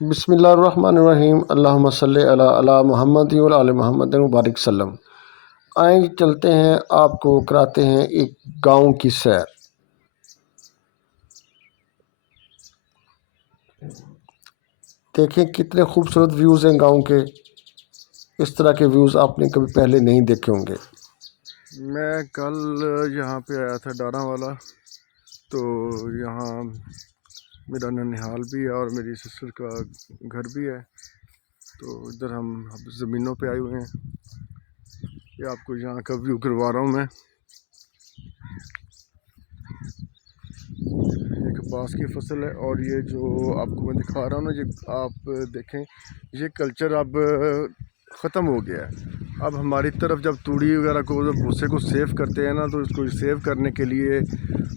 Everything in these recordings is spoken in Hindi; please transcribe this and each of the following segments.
बिस्मिल्लाहिर्रहमानिर्रहीम अल्लाहुम्मा सल्लि अला मुहम्मद व आले मुहम्मद मुबारक सल्लम। आए चलते हैं, आपको कराते हैं एक गांव की सैर। देखें कितने खूबसूरत व्यूज़ हैं गांव के। इस तरह के व्यूज़ आपने कभी पहले नहीं देखे होंगे। मैं कल यहाँ पे आया था डारावाला, तो यहाँ मेरा ननिहाल भी है और मेरी सिस्टर का घर भी है। तो इधर हम ज़मीनों पे आए हुए हैं। ये आपको यहाँ का व्यू करवा रहा हूँ मैं। ये कपास की फसल है और ये जो आपको मैं दिखा रहा हूँ ना, ये आप देखें, ये कल्चर अब ख़त्म हो गया है। अब हमारी तरफ जब तूड़ी वगैरह को जब भूसे को सेव करते हैं ना, तो इसको सेव करने के लिए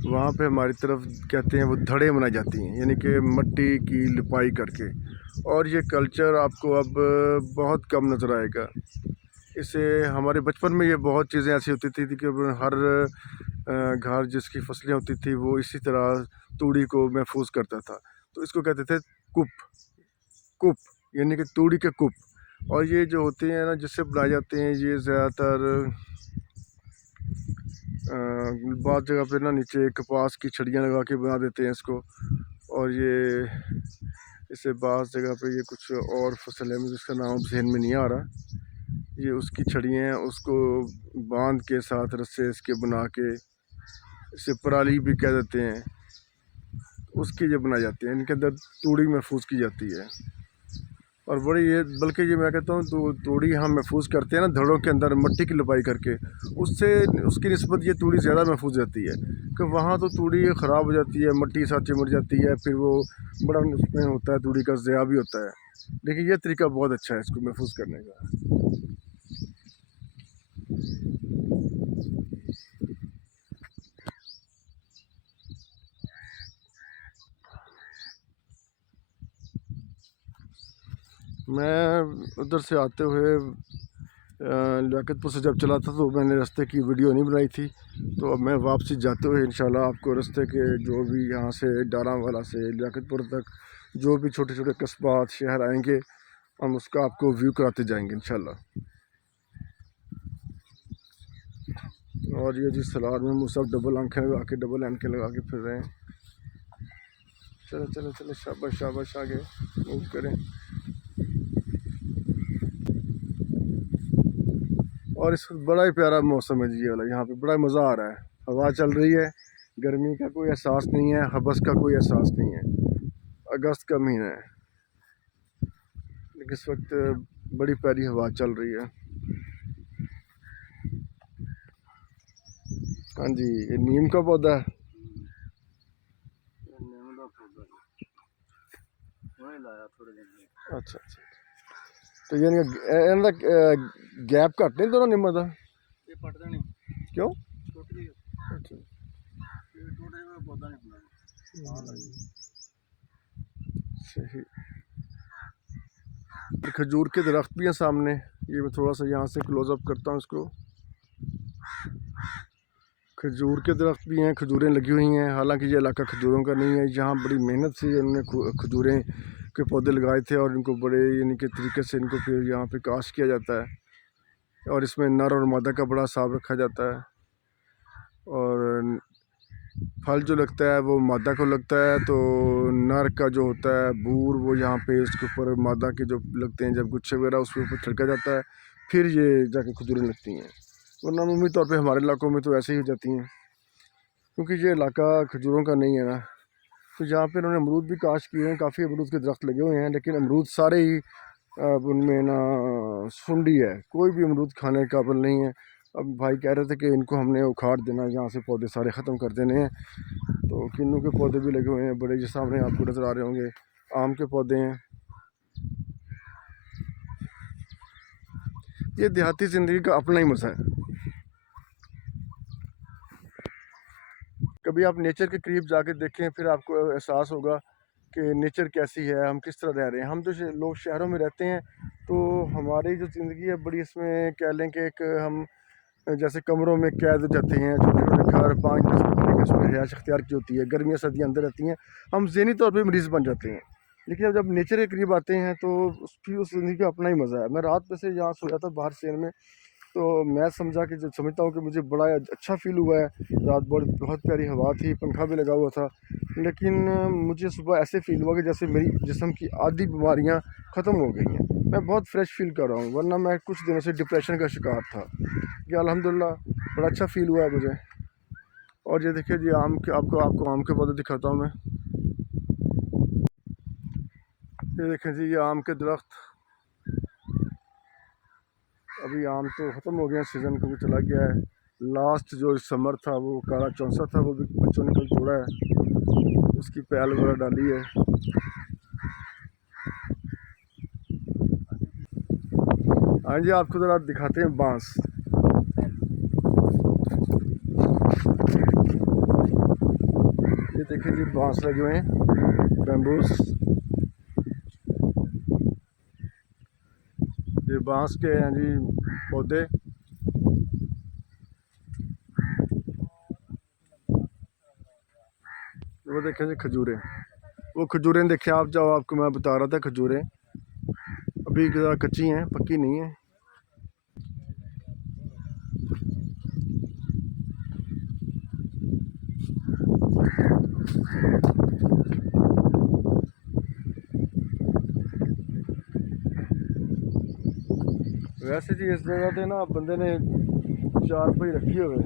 वहाँ पे हमारी तरफ कहते हैं वो धड़े बनाई जाती हैं, यानी कि मिट्टी की लिपाई करके। और ये कल्चर आपको अब बहुत कम नज़र आएगा। इससे हमारे बचपन में ये बहुत चीज़ें ऐसी होती थी कि हर घर जिसकी फसलें होती थी वो इसी तरह तूड़ी को महफूज करता था। तो इसको कहते थे कुप। कुप यानी कि तूड़ी के कुप। और ये जो होते हैं ना, जिससे बनाए जाते हैं, ये ज़्यादातर बाद जगह पे ना नीचे कपास की छड़ियाँ लगा के बना देते हैं इसको। और ये इसे बाज़ जगह पे ये कुछ और फसल है, मुझे इसका नाम जहन में नहीं आ रहा। ये उसकी छड़ियाँ हैं, उसको बांध के साथ रस्से इसके बना के, इसे पराली भी कह देते हैं, उसकी ये बनाई जाती है। इनके अंदर तूड़ी महफूज की जाती है। और बड़ी ये, बल्कि ये मैं कहता हूँ तो तूड़ी हम महफूज करते हैं ना धड़ों के अंदर मिट्टी की लिपाई करके, उससे उसकी निस्बत ये तूड़ी ज़्यादा महफूज रहती है। कि वहाँ तो तूड़ी ख़राब हो जाती है, मिट्टी के साथ चिमड़ जाती है, फिर वो बड़ा उसमें होता है, तूड़ी का ज़या भी होता है। लेकिन ये तरीका बहुत अच्छा है इसको महफूज करने का। मैं उधर से आते हुए लियाकतपुर से जब चला था तो मैंने रास्ते की वीडियो नहीं बनाई थी। तो अब मैं वापसी जाते हुए इंशाल्लाह आपको रास्ते के जो भी यहाँ से डारावाला से लियाकतपुर तक जो भी छोटे छोटे कस्बात शहर आएंगे, हम उसका आपको व्यू कराते जाएंगे इंशाल्लाह। और ये जी सलार में मुँह सब डबल आंखें लगा के, डबल एनकें लगा के फिर रहे हैं। चलो चलो चलो, शाबाश शाबाश, आगे मूव करें। और इस वक्त बड़ा ही प्यारा मौसम है जी ये वाला। यहाँ पे बड़ा मज़ा आ रहा है, हवा चल रही है, गर्मी का कोई एहसास नहीं है, हबस का कोई एहसास नहीं है। अगस्त का महीना है लेकिन इस वक्त बड़ी प्यारी हवा चल रही है। हाँ जी, ये नीम का पौधा है। अच्छा अच्छा, तो यानी इन्होंने गैप घट नहीं दोनों निम्मा का? क्यों? अच्छा, सही। खजूर के दरख्त भी हैं सामने। ये मैं थोड़ा सा यहाँ से क्लोज़अप करता हूँ इसको। खजूर के दरख्त भी हैं, खजूरें लगी हुई हैं। हालांकि ये इलाका खजूरों का नहीं है। यहाँ बड़ी मेहनत से उन्होंने खजूरें के पौधे लगाए थे और इनको बड़े यानी कि तरीके से इनको फिर यहाँ पे काश्त किया जाता है। और इसमें नर और मादा का बड़ा हिसाब रखा जाता है। और फल जो लगता है वो मादा को लगता है, तो नर का जो होता है बूर, वो यहाँ पे इसके ऊपर मादा के जो लगते हैं जब गुच्छे वगैरह, उसके ऊपर छिड़का जाता है, फिर ये जाके खजूरें लगती हैं। वरना मामूली तौर पे हमारे इलाकों में तो ऐसे ही हो जाती हैं, क्योंकि ये इलाका खजूरों का नहीं है ना। तो यहाँ पे इन्होंने अमरूद भी काश्त किए हैं, काफ़ी अमरूद के दरख्त लगे हुए हैं, लेकिन अमरूद सारे ही उनमें ना सुंडी है, कोई भी अमरूद खाने के काबिल नहीं है। अब भाई कह रहे थे कि इनको हमने उखाड़ देना, यहाँ से पौधे सारे ख़त्म कर देने हैं। तो किन्नू के पौधे भी लगे हुए हैं बड़े, जो सामने आपको नज़र आ रहे होंगे। आम के पौधे हैं। ये देहाती ज़िंदगी का अपना ही मज़ा है। कभी आप नेचर के करीब जाके देखें, फिर आपको एहसास होगा कि नेचर कैसी है, हम किस तरह रह रहे हैं। हम जो लोग शहरों में रहते हैं, तो हमारी जो ज़िंदगी है बड़ी, इसमें कह लें कि एक हम जैसे कमरों में कैद हो जाते हैं, छोटे छोटे घर 5-10 मिनट की उसमें रिहाइश अख्तियार की होती है, गर्मियाँ सर्दियाँ अंदर रहती हैं, हम ज़हनी तौर पे मरीज़ बन जाते हैं। लेकिन जब नेचर के करीब आते हैं तो उस ज़िंदगी का अपना ही मज़ा है। मैं रात में से यहाँ सोया था बाहर शहर में, तो मैं समझा कि जब समझता हूँ कि मुझे बड़ा अच्छा फ़ील हुआ है। रात बहुत बहुत प्यारी हवा थी, पंखा भी लगा हुआ था, लेकिन मुझे सुबह ऐसे फ़ील हुआ कि जैसे मेरी जिस्म की आधी बीमारियाँ ख़त्म हो गई हैं। मैं बहुत फ्रेश फ़ील कर रहा हूँ, वरना मैं कुछ दिनों से डिप्रेशन का शिकार था। कि अल्हम्दुलिल्लाह बड़ा अच्छा फ़ील हुआ है मुझे। और ये देखिए जी, आम के आपको आपको आम के पौधे दिखाता हूँ मैं। ये देखें जी, ये आम के दरख्त। अभी आम तो ख़त्म हो गया, सीज़न क्योंकि चला गया है। लास्ट जो समर था वो काला चौंसा था, वो भी बच्चों ने कल तोड़ा है, उसकी पैल वगैरह डाली है। हाँ जी, आपको ज़रा दिखाते हैं बांस। ये देखिए जी, बांस लगे हुए हैं, बैम्बूस। ये बांस के हैं जी पौधे। वो देखें जी खजूरें, वो खजूरें देखें आप, जाओ आपको मैं बता रहा था, खजूरें अभी ज़रा कच्ची हैं, पक्की नहीं है। वैसे जी इस जगह पे ना बंदे ने चारपाई रखी हुई है,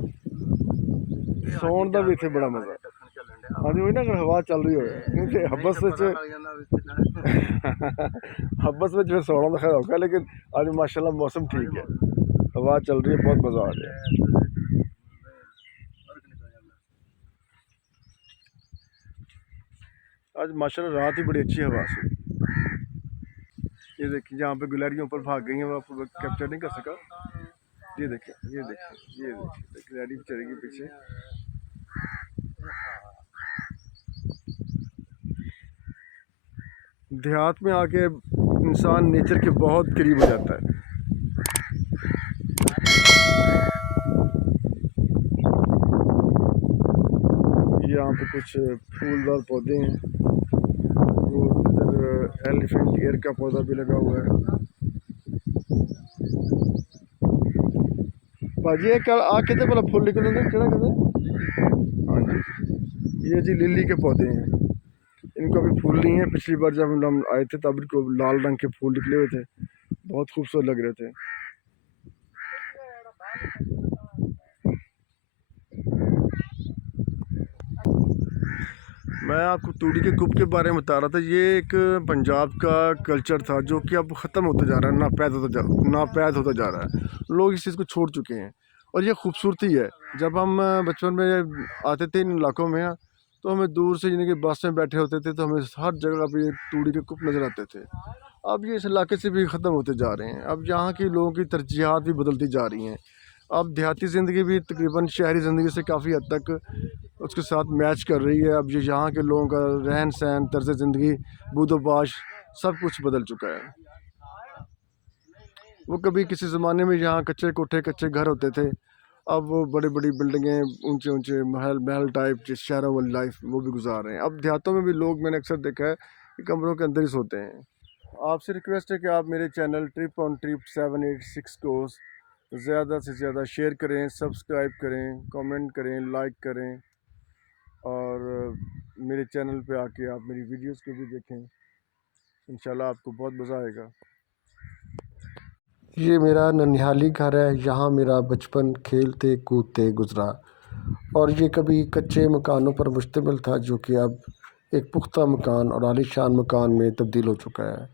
सौन का भी इतने बड़ा मजा। हाँ जी, वही ना, हवा चल रही हो क्योंकि हब्बस हब्बस में फिर सोना तो खैर होगा, लेकिन आज माशाल्लाह मौसम ठीक है, हवा चल रही है, बहुत मज़ा आ रहा है। आज माशाल्लाह रात ही बड़ी अच्छी हवा से। ये देखिए जहाँ पे गुलहरियाँ ऊपर भाग गई हैं, वो आपको कैप्चर नहीं कर सका। ये देखिए, ये देखिए, ये देखिए गुलहरी चलेगी पीछे। देहात में आके इंसान नेचर के बहुत करीब हो जाता है। यहाँ पे कुछ फूलदार पौधे हैं, वो इधर एलिफेंट ईयर का पौधा भी लगा हुआ है। भाजी कल आके तो भला फूल निकले थे केड़ा कहते। हाँ जी, ये जी लिली के पौधे हैं, इनको अभी फूल नहीं है। पिछली बार जब हम आए थे तब इनको लाल रंग के फूल निकले हुए थे, बहुत खूबसूरत लग रहे थे। मैं आपको तूड़ी के कुप के बारे में बता रहा था। ये एक पंजाब का कल्चर था जो कि अब ख़त्म होता जा रहा है, नापैद होता जा रहा है। लोग इस चीज़ को छोड़ चुके हैं और ये खूबसूरती है। जब हम बचपन में आते थे इन इलाकों में, तो हमें दूर से यानी कि बस में बैठे होते थे तो हमें हर जगह पे ये तूड़ी के कुप नज़र आते थे। अब ये इस इलाके से भी ख़त्म होते जा रहे हैं। अब यहाँ के लोगों की तरजीहात भी बदलती जा रही हैं। अब देहाती ज़िंदगी भी तकरीबन शहरी ज़िंदगी से काफ़ी हद तक उसके साथ मैच कर रही है। अब ये यहाँ के लोगों का रहन सहन, तर्ज ज़िंदगी, बूदोबाश सब कुछ बदल चुका है। वो कभी किसी ज़माने में यहाँ कच्चे कोठे, कच्चे घर होते थे, अब वो बड़ी बड़ी बिल्डिंगें, ऊंचे ऊंचे महल महल टाइप जिस शहरों वाली लाइफ वो भी गुजार रहे हैं। अब देहातों में भी लोग, मैंने अक्सर देखा है कि कमरों के अंदर ही सोते हैं। आपसे रिक्वेस्ट है कि आप मेरे चैनल ट्रिप ऑन ट्रिप 786 को ज़्यादा से ज़्यादा शेयर करें, सब्सक्राइब करें, कमेंट करें, लाइक करें, और मेरे चैनल पे आके आप मेरी वीडियोस को भी देखें। इंशाल्लाह आपको बहुत मज़ा आएगा। ये मेरा ननिहाली घर है, यहाँ मेरा बचपन खेलते कूदते गुजरा, और ये कभी कच्चे मकानों पर मुश्तमिल था जो कि अब एक पुख्ता मकान और आलीशान मकान में तब्दील हो चुका है।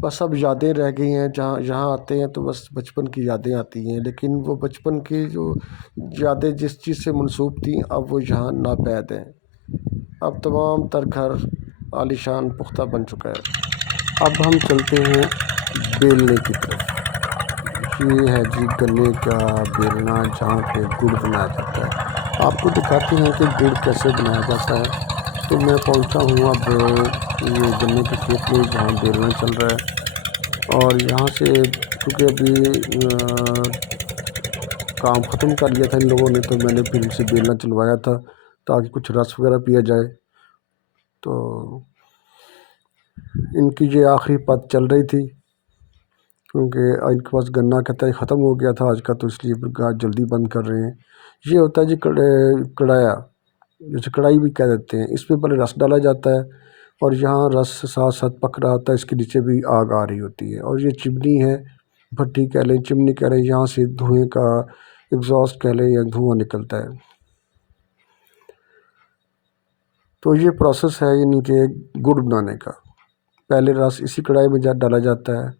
बस अब यादें रह गई हैं, जहाँ यहाँ आते हैं तो बस बचपन की यादें आती हैं, लेकिन वो बचपन की जो यादें जिस चीज़ से मनसूब थी अब वो यहाँ नापैद हैं। अब तमाम तर घर आलीशान पुख्ता बन चुका है। अब हम चलते हैं बेलने की तरफ। ये है जी गन्ने का बेलना, जहाँ पे गुड़ बनाया जाता है। आपको दिखाते हैं कि गुड़ कैसे बनाया जाता है। तो मैं पहुँचा हूँ अब ये गन्ने के खेत में, जहाँ बेलना चल रहा है, और यहाँ से क्योंकि अभी काम ख़त्म कर लिया था इन लोगों ने, तो मैंने फिर इनसे बेलना चलवाया था ताकि कुछ रस वगैरह पिया जाए। तो इनकी ये आखिरी पत चल रही थी क्योंकि इनके पास गन्ना कहता है ख़त्म हो गया था आज का, तो इसलिए गाज जल्दी बंद कर रहे हैं। ये होता है जी कढ़ाया, जैसे कढ़ाई भी कह देते हैं। इसमें पहले रस डाला जाता है और यहाँ रस साथ साथ पक रहा होता है, इसके नीचे भी आग आ रही होती है। और ये चिमनी है, भट्टी कह लें, चिमनी कह लें, यहाँ से धुएँ का एग्जॉस्ट कह लें या धुआं निकलता है। तो ये प्रोसेस है यानी कि गुड़ बनाने का। पहले रस इसी कढ़ाई में डाला जाता है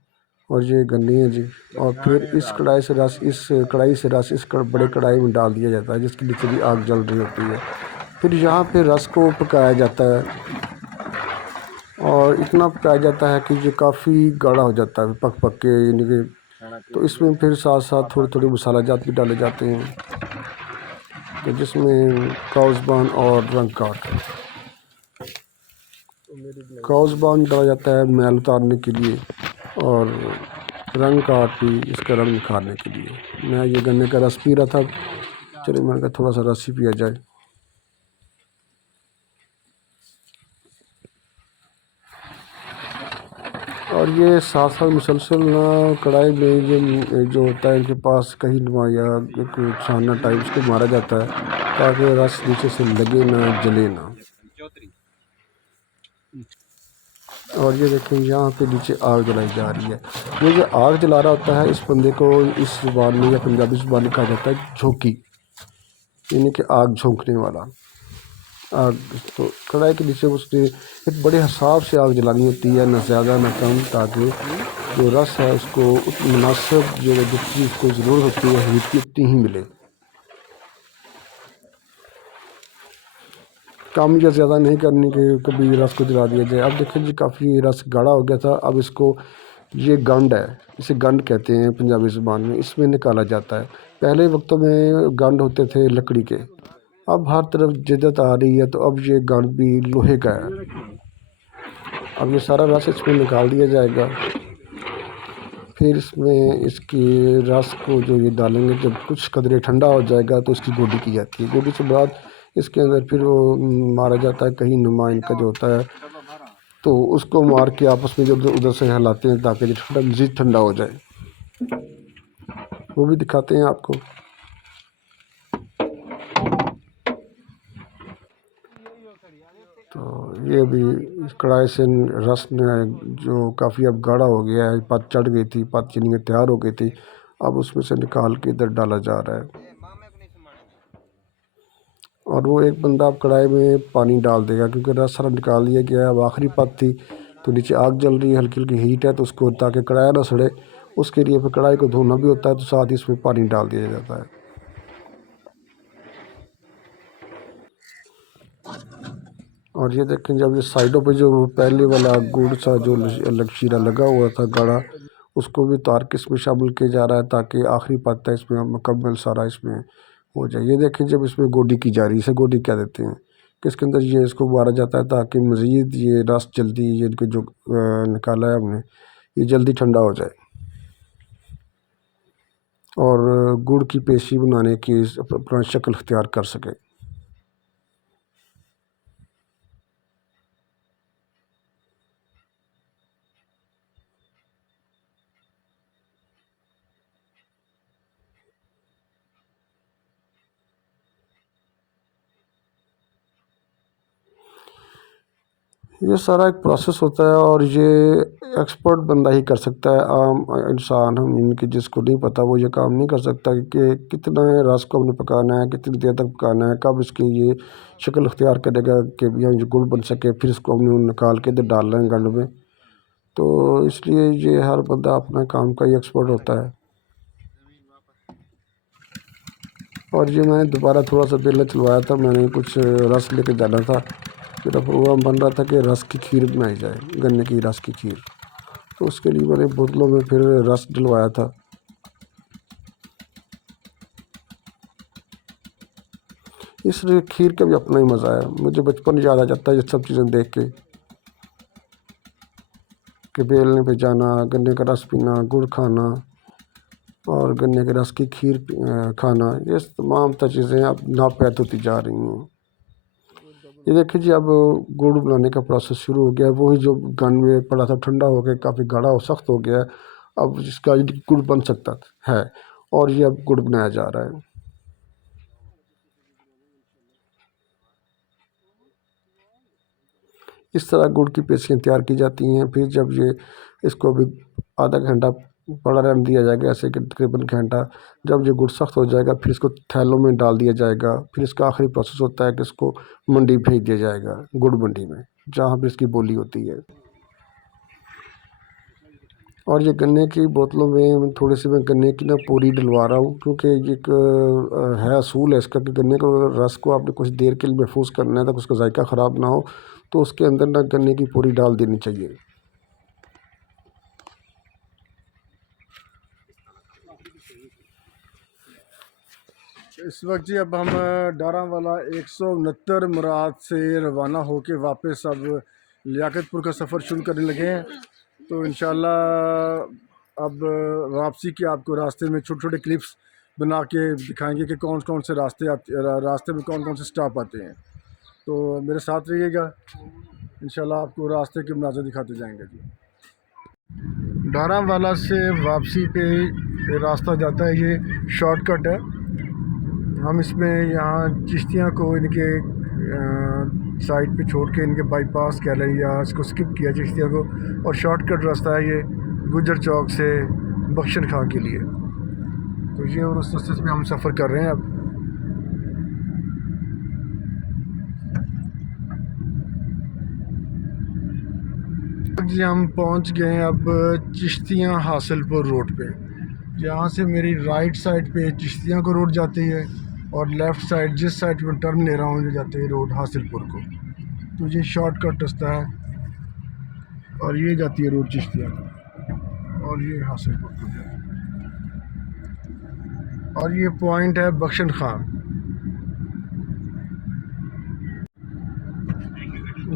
और ये गन्नी है जी, और फिर इस कढ़ाई से रस इस बड़े कढ़ाई में डाल दिया जाता है जिसके नीचे भी आग जल रही होती है। फिर यहाँ पे रस को पकाया जाता है और इतना पकाया जाता है कि ये काफ़ी गाढ़ा हो जाता है पक पक के, यानी कि तो इसमें फिर साथ साथ थोड़ी थोड़ी मसाला जात भी डाले जाते हैं, तो जिसमें काउज़बान और रंग काट। काउज़बान डाला जाता है मैल उतारने के लिए और रंग काट भी इसका रंग निखारने के लिए। मैं ये गन्ने का रस पी रहा था, चलिए मैंने कहा थोड़ा सा रस ही पिया जाए। और ये साथ साथ मुसलसल कढ़ाई में ये जो होता है इनके पास कहीं या एक छाना टाइप उसको मारा जाता है ताकि रस नीचे से लगे ना, जले ना। और ये देखें यहाँ पे नीचे आग जलाई जा रही है। ये जो आग जला रहा होता है इस बंदे को इस ज़ुबान में या पंजाबी ज़ुबान में कहा जाता है झोंकी, यानी कि आग झोंकने वाला। आग तो कढ़ाई के नीचे उसने एक बड़े हिसाब से आग जलानी होती है, ना ज़्यादा ना कम, ताकि जो रस है उसको मुनासिब जो जितनी उसको ज़रूरत होती है हीट की उतनी ही मिले, कम या ज़्यादा नहीं करने के कभी रस को जला दिया जाए। अब देखिए जी काफ़ी रस गाढ़ा हो गया था। अब इसको ये गंड है, इसे गंड कहते हैं पंजाबी ज़ुबान में, इसमें निकाला जाता है। पहले वक्तों में गंड होते थे लकड़ी के, अब हर तरफ जदत आ रही है तो अब ये गंड भी लोहे का है। अब ये सारा रस इसमें निकाल दिया जाएगा। फिर इसमें इसकी रस को जो ये डालेंगे, जब कुछ कदरे ठंडा हो जाएगा तो इसकी गोडी की जाती है। गोडी के बाद इसके अंदर फिर वो मारा जाता है, कहीं नुमा इनका जो होता है, तो उसको मार के आपस में जब उधर से हिलाते हैं ताकि जो ठंडा मज़ीद ठंडा हो जाए। वो भी दिखाते हैं आपको। तो ये भी इस कढ़ाई से रस ने जो काफ़ी अब गाढ़ा हो गया है, पत चढ़ गई थी, पत चीनी में तैयार हो गई थी, अब उसमें से निकाल के इधर डाला जा रहा है। और वो एक बंदा अब कढ़ाई में पानी डाल देगा क्योंकि रस सारा निकाल दिया गया है। अब आखिरी पत थी तो नीचे आग जल रही है, हल्की हल्की हीट है, तो उसको ताकि कढ़ाई ना सड़े उसके लिए फिर कढ़ाई को धोना भी होता है, तो साथ ही इसमें पानी डाल दिया जाता है। और ये देखें जब ये साइडों पे जो पहले वाला गुड़ सा जो लकीरा लगा हुआ था गाढ़ा, उसको भी उतार के इसमें शामिल किया जा रहा है ताकि आखिरी पत्ता है इसमें मुकम्मल सारा इसमें हो जाए। ये देखें जब इसमें गोडी की जा रही है, इसे गोडी क्या देते हैं, कि इसके अंदर ये इसको मारा जाता है ताकि मज़ीद ये रस जल्दी ये इनके जो निकाला है हमने ये जल्दी ठंडा हो जाए और गुड़ की पेशी बनाने की अपना शक्ल इख्तियार कर सके। ये सारा एक प्रोसेस होता है और ये एक्सपर्ट बंदा ही कर सकता है। आम इंसान हम इनकी जिसको नहीं पता वो ये काम नहीं कर सकता कि कितना रस को हमने पकाना है, कितनी देर तक पकाना है, कब इसकी ये शक्ल इख्तियार करेगा कि भी हम ये गुड़ बन सके, फिर इसको हमने निकाल के इधर डालना है गंड में। तो इसलिए ये हर बंदा अपना काम का ही एक्सपर्ट होता है। और ये मैंने दोबारा थोड़ा सा बेला चलवाया था, मैंने कुछ रस लेके जाना था, मेरा प्रोग्राम बन रहा था कि रस की खीर बनाई जाए, गन्ने की रस की खीर, तो उसके लिए मैंने बोतलों में फिर रस डलवाया था। इस खीर का भी अपना ही मज़ा है, मुझे बचपन याद आ जाता है ये सब चीज़ें देख के, कि बेलने पे जाना, गन्ने का रस पीना, गुड़ खाना और गन्ने के रस की खीर खाना, ये तमाम चीज़ें अब नापैद होती जा रही हैं। ये देखिए जी, अब गुड़ बनाने का प्रोसेस शुरू हो गया है। वही जो गन में पड़ा था ठंडा हो गया, काफ़ी गाढ़ा और सख्त हो गया है। अब जिसका ये गुड़ बन सकता है, और ये अब गुड़ बनाया जा रहा है। इस तरह गुड़ की पेस्ट्रियाँ तैयार की जाती हैं। फिर जब ये इसको भी आधा घंटा पड़ा रहने दिया जाएगा, ऐसे कि तकरीबन घंटा। जब ये गुड़ सख्त हो जाएगा, फिर इसको थैलों में डाल दिया जाएगा। फिर इसका आखिरी प्रोसेस होता है कि इसको मंडी भेज दिया जाएगा, गुड़ मंडी में, जहाँ पर इसकी बोली होती है। और ये गन्ने की बोतलों में थोड़ी सी मैं गन्ने की ना पूरी डलवा रहा हूँ, क्योंकि ये एक है असूल है इसका कि गन्ने को रस को आपने कुछ देर के लिए महफूज करना है ताकि उसका जायका ख़राब ना हो, तो उसके अंदर ना गन्ने की पूरी डाल देनी चाहिए। इस वक्त जी अब हम डारावाला 169 मुराद से रवाना होके वापस अब लियाकतपुर का सफ़र शुरू करने लगे हैं। तो इंशाल्लाह अब वापसी की आपको रास्ते में छोटे छोटे क्लिप्स बना के दिखाएंगे कि कौन कौन से रास्ते में कौन कौन से स्टॉप आते हैं। तो मेरे साथ रहिएगा, इंशाल्लाह आपको रास्ते के मनाज़र दिखाते जाएंगे जी। डारावाला से वापसी पे रास्ता जाता है, ये शॉर्टकट है। हम इसमें यहाँ चिश्तियाँ को इनके साइड पे छोड़ के इनके बाईपास कह लें या इसको स्किप किया चिश्तियाँ को, और शॉर्टकट रास्ता है ये गुजर चौक से बख्शन खां के लिए। तो ये और उस रास्ते में हम सफ़र कर रहे हैं अब। जी हम पहुँच गए हैं अब चिश्तियाँ हासिलपुर रोड पे। यहाँ से मेरी राइट साइड पे चिश्तियाँ को रोड जाती है, और लेफ़्ट साइड जिस साइड में टर्न ले रहा हूँ ये जाते हैं रोड हासिलपुर को। तो ये शॉर्टकट रास्ता है, और ये जाती है रोड चिश्तियाँ, और ये हासिलपुर को जाती है। और ये पॉइंट है बख्शन खां।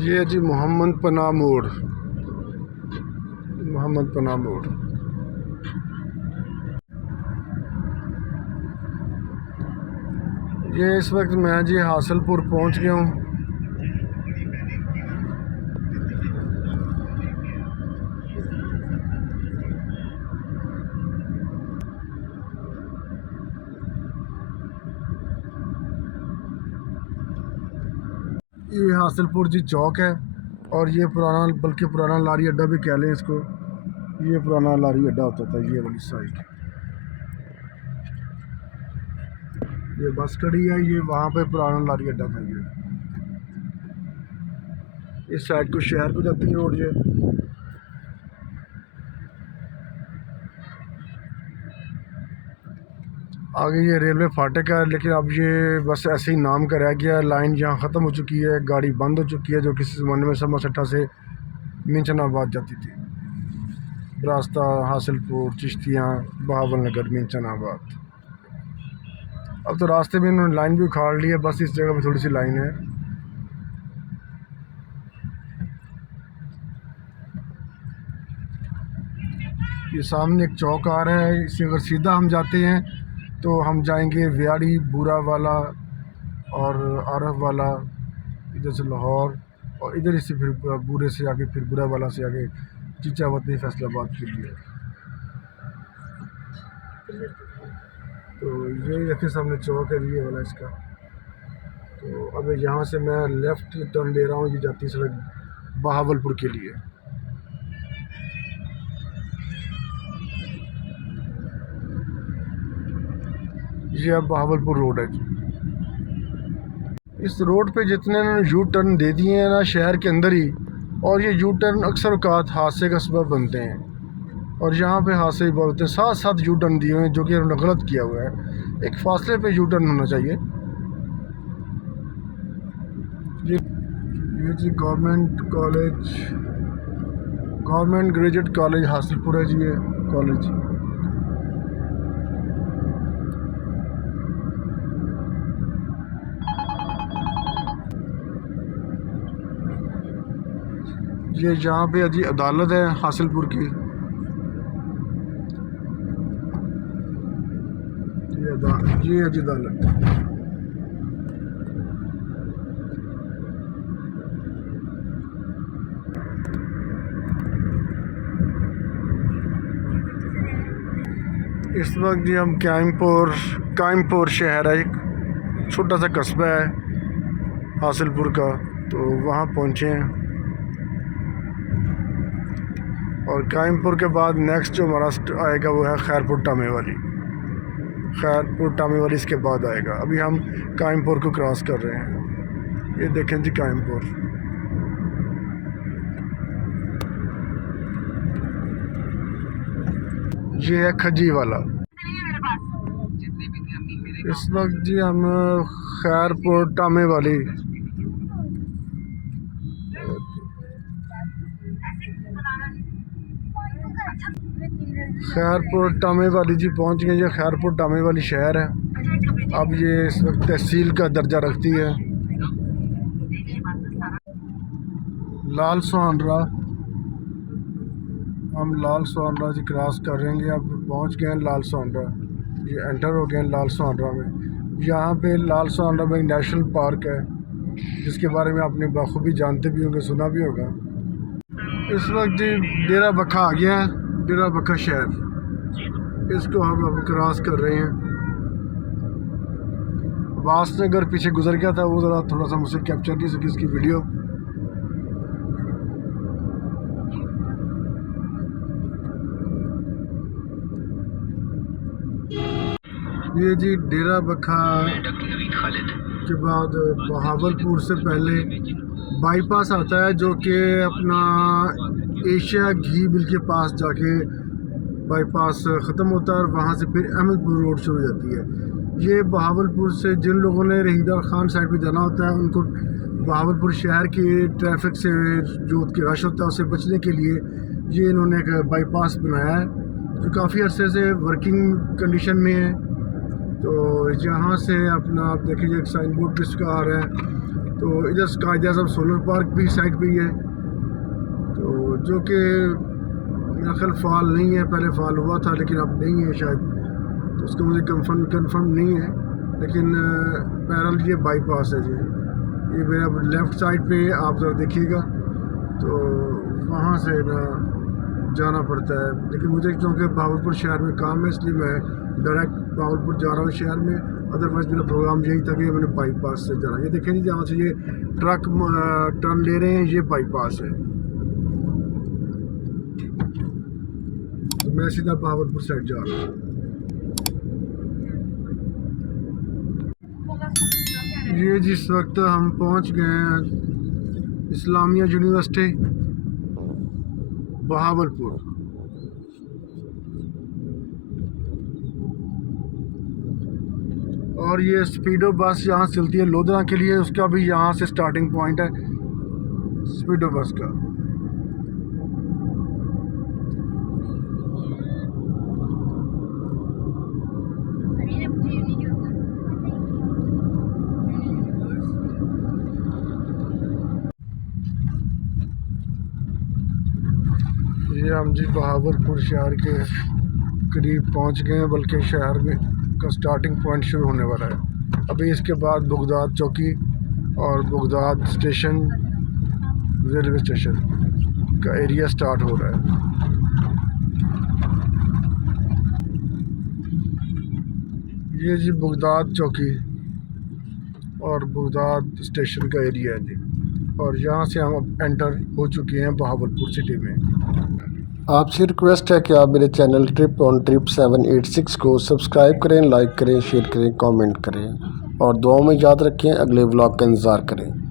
ये जी मोहम्मद पनाह मोड़, मोहम्मद पनाह मोड़। ये इस वक्त मैं जी हासिलपुर पहुंच गया हूँ। ये हासिलपुर जी चौक है, और ये पुराना, बल्कि पुराना लारी अड्डा भी कह लें इसको। ये पुराना लारी अड्डा होता था ये वाली साइड। ये बस खड़ी है, ये वहाँ पे पुराना लारी अड्डा था। ये इस साइड को शहर को जाती है रोड ये। आगे ये रेलवे फाटक है, लेकिन अब ये बस ऐसे ही नाम का रह गया। लाइन यहाँ ख़त्म हो चुकी है, गाड़ी बंद हो चुकी है, जो किसी ज़माने में समरसट्टा से मिंचनाबाद जाती थी। रास्ता हासिलपुर, चिश्तियाँ, बहावल नगर, मिंचनाबाद। अब तो रास्ते में इन्होंने लाइन भी उखाड़ ली है, बस इस जगह पे थोड़ी सी लाइन है। ये सामने एक चौक आ रहा है, इससे अगर सीधा हम जाते हैं तो हम जाएंगे व्याड़ी, बूरा वाला और आरफ वाला, इधर से लाहौर, और इधर से फिर बूरे से आगे, फिर बुरा वाला से आगे चिचावती फैसलाबाद के लिए। तो ये देखिए सामने चौक है ये वाला इसका। तो अब यहाँ से मैं लेफ़्ट टर्न ले रहा हूँ, ये जाती सड़क बहावलपुर के लिए। ये अब बहावलपुर रोड है। इस रोड पे जितने इन्होंने यू टर्न दे दिए हैं ना शहर के अंदर ही, और ये यू टर्न अक्सर औकात हादसे का सबब बनते हैं, और यहाँ पे हादसे भी बहुत होते हैं। साथ साथ यू टर्न दिए हुए हैं, जो कि उन्होंने गलत किया हुआ है। एक फासले पे यू टर्न होना चाहिए। ये जी government college, government graduate college Hasilpur है जी ये कॉलेज। ये यहाँ पे जी अदालत है हासिलपुर की। ये है जी अदालत। इस वक्त जी हम काइमपुर शहर है, एक छोटा सा कस्बा है हासिलपुर का, तो वहाँ पहुँचे हैं। और काइमपुर के बाद नेक्स्ट जो हमारा आएगा वो है खैरपुर टामे वाली इसके बाद आएगा। अभी हम काइमपुर को क्रॉस कर रहे हैं। ये देखें जी काइमपुर। ये है खजी वाला। इस वक्त जी हम खैरपुर टामे वाली जी पहुंच गए। ये खैरपुर टामे वाली शहर है। अब ये इस वक्त तहसील का दर्जा रखती है। लाल सुहानरा, हम लाल सुहानरा जी क्रॉस कर रहे हैं। अब पहुंच गए हैं लाल सुहानरा। ये एंटर हो गए हैं लाल सुहानरा में। यहाँ पे लाल सुहानरा में एक नेशनल पार्क है जिसके बारे में आपने बखूबी जानते भी होंगे, सुना भी होगा। इस वक्त जी डेरा बखा आ गया है, डेरा बखा शहर। इसको हम अब क्रॉस कर रहे हैं। अब्बास नगर पीछे गुजर गया था, वो ज़रा थोड़ा सा मुझसे कैप्चर नहीं सकी इसकी वीडियो। ये जी डेरा बखा के बाद बहावलपुर से पहले बाईपास आता है जो कि अपना एशिया घी मिल के पास जाके बाईपास ख़त्म होता है और वहाँ से फिर अहमदपुर रोड शुरू हो जाती है। ये बहावलपुर से जिन लोगों ने रहीमदार खान साइड पे जाना होता है उनको बहावलपुर शहर के ट्रैफिक से जो कि रश होता है उससे बचने के लिए ये इन्होंने एक बाईपास बनाया है जो काफ़ी अरसे से वर्किंग कंडीशन में है। तो यहाँ से अपना आप देखिए एक साइन बोर्ड इसका आ रहा है। तो इधर कायदे आज़म सोलर पार्क भी साइड पे ही है, तो जो कि मेरा ख्याल फ़ाल नहीं है, पहले फ़ाल हुआ था लेकिन अब नहीं है शायद, तो उसका मुझे कंफर्म नहीं है। लेकिन बहरहाल ये बाईपास है जी। ये मेरा लेफ़्ट साइड पे आप ज़रा देखिएगा, तो वहाँ से ना जाना पड़ता है। लेकिन मुझे क्योंकि बहावलपुर शहर में काम है इसलिए मैं डायरेक्ट बहावलपुर जा रहा हूँ शहर में। अदरवाइज़ मेरा प्रोग्राम यही था कि मैंने बाईपास से जाना। ये देखें जी जहाँ से ये ट्रक टर्न ले रहे हैं ये बाईपास है, तो मैं सीधा बहावलपुर साइड जा रहा हूँ। ये जिस वक्त हम पहुँच गए हैं इस्लामिया यूनिवर्सिटी बहावलपुर। और ये स्पीडो बस यहाँ चलती है लोधरा के लिए, उसका भी यहाँ से स्टार्टिंग पॉइंट है स्पीडो बस का। ये हम जी बहावलपुर शहर के करीब पहुँच गए हैं, बल्कि शहर में का स्टार्टिंग पॉइंट शुरू होने वाला है। अभी इसके बाद बगदाद चौकी और बगदाद स्टेशन रेलवे स्टेशन का एरिया स्टार्ट हो रहा है। ये जी बगदाद चौकी और बगदाद स्टेशन का एरिया है जी, और यहाँ से हम अब एंटर हो चुके हैं बहावलपुर सिटी में। आपसे रिक्वेस्ट है कि आप मेरे चैनल ट्रिप ऑन ट्रिप 786 को सब्सक्राइब करें, लाइक करें, शेयर करें, कमेंट करें और दुआओं में याद रखें। अगले व्लॉग का इंतज़ार करें।